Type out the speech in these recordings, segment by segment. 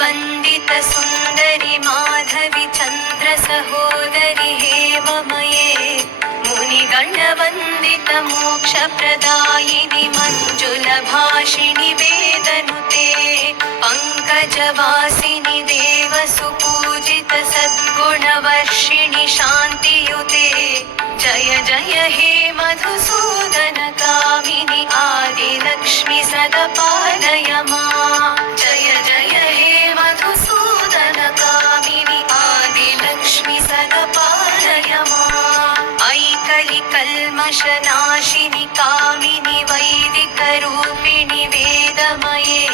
वन्दित सुन्दरि माधवि चन्द्र सहोदरि हेममये मुनिगणवन्दित मोक्षप्रदायिनि मञ्जुलभाषिणि वेदनुते पङ्कजवासिनि देवसुपूजित सद्गुणवर्षिणि शान्तियुते जय जय हे मधुसूदन कामिनि आदिलक्ष्मि सदपालय मां जय जय हे मधुसूदन कामिनि आदिलक्ष्मि सदपालय मां ऐकलिकल्मषनाशिनि कामिनि वैदिकरूपिणि वेदमये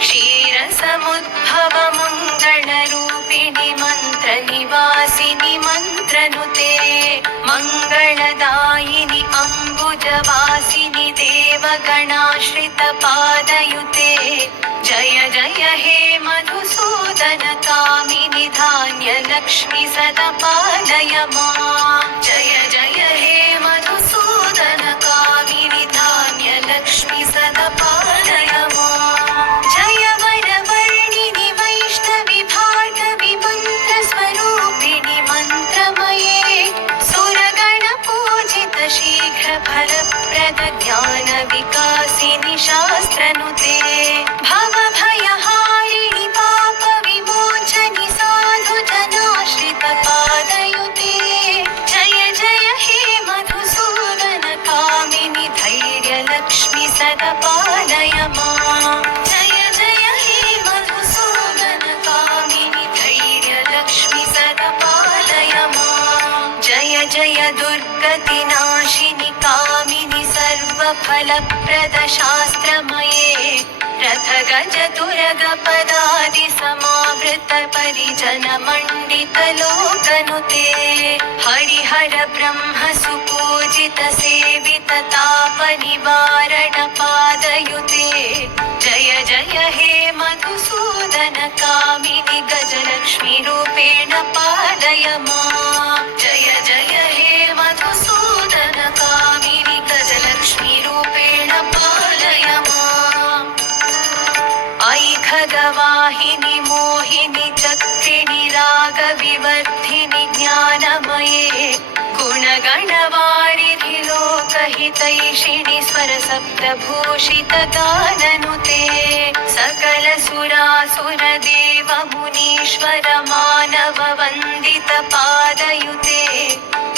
क्षीरसमुद्भव मङ्गलरूपिणि मन्त्रनिवासिनि मन्त्रनुते मङ्गलदायिनि अम्बुजवासिनि देवगणाश्रितपादयुते जय जय हे मधुसूदन कामिनि धान्यलक्ष्मि सदपालय मां जय जय हे मधुसूदन कामिनि धान्यलक्ष्मि सदपालय मां जय वरवर्णिनि वैष्णवि भार्गवि मन्त्रस्वरूपिणि मन्त्रमये सुरगणपूजित शीघ्रफलप्रद ज्ञानविकासिनि शास्त्रनुते भवभयहारिणि पापविमोचनि साधुजनाश्रितपादयुते जय जय हे मधुसूदन कामिनि धैर्यलक्ष्मि सदपालय मां जय जय हे मधुसूदन कामिनि धैर्यलक्ष्मि सदपालय मां जय जय दुर्गतिनाशिनि कामिनि सर्वफलप्रद शास्त्रमये रथगजतुरगपदादि समावृत परिजन मण्डित लोकनुते हरिहर ब्रह्म सुपूजित सेवित तापनिवारण पादयुते जय जय हे मधुसूदन कामिनि गजलक्ष्मी रूपेण पालय मां जय जय हे मधुसूदन कामिनि गजलक्ष्मी रूपेण पालय मां ऐ खगवाहिनि मोहिनि चक्रिणि रागविवर्धिनि ज्ञानमये गुणगणवारिधि लोकहितैषिणि स्वरसप्तभूषित गाननुते सकल सुरासुर देव मुनीश्वर मानव वन्दित पादयुते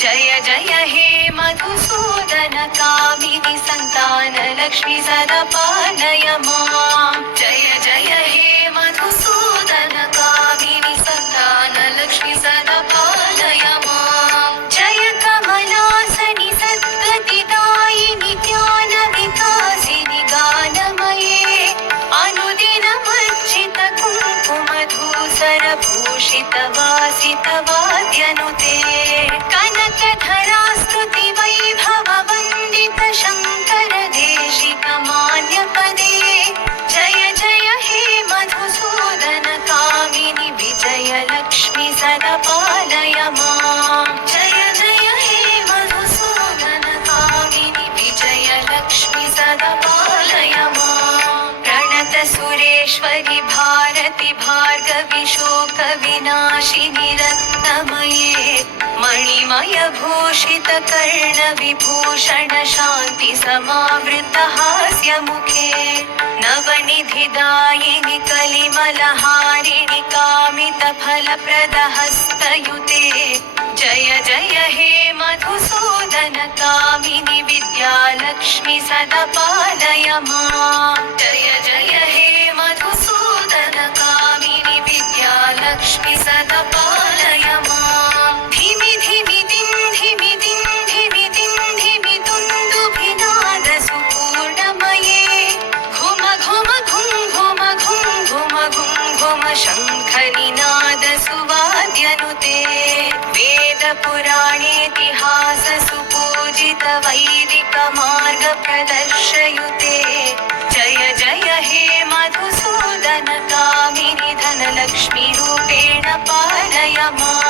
जय जय हे मधुसूदन कामिनि सन्तानलक्ष्मि सदपालय मां जय जय हे मधुसूदन कामिनि सन्तानलक्ष्मि सदपालय मां जय कमलासनि सद्गतिदायिनि ज्ञानविकासिनि गानमये अनुदिनमर्चित कुङ्कुमधूसरभूषित वासित वाद्यनुते कनकधरास्तुति वैभव वन्दित शङ्कर देशिक मान्यपदे जय जय हे मधुसूदन कामिनि विजयलक्ष्मि सदपालय मां जय जय हे मधुसूदन कामिनि विजयलक्ष्मि सदपालय मां प्रणत सुरेश्वरि भारति भार्गवि शोक विनाशिनि रत्नमये मणिमय भूषित कर्ण विभूषण शान्ति समावृत हास्य मुखे नवनिधिदायिनि कलिमलहारिणि कामित फलप्रद हस्तयुते जय जय हे मधुसूदन कामिनि विद्यालक्ष्मि सदपालय मां जय जय हे मधुसूदन कामिनि विद्यालक्ष्मि सदपालय मां धिमि धिमि दिं धिमि दिं धिमि दिं धिमि दुन्दुभिनाद सुपूर्णमये घुम घुम घुं घुम घुं घुम घुं घुम शङ्खनिनाद सुवाद्यनुते वेद पुराणेतिहास सुपूजित वैदिक मार्ग प्रदर्शयुते जय जय हे मधुसूदन कामिनि धनलक्ष्मी रूपेण पालय मां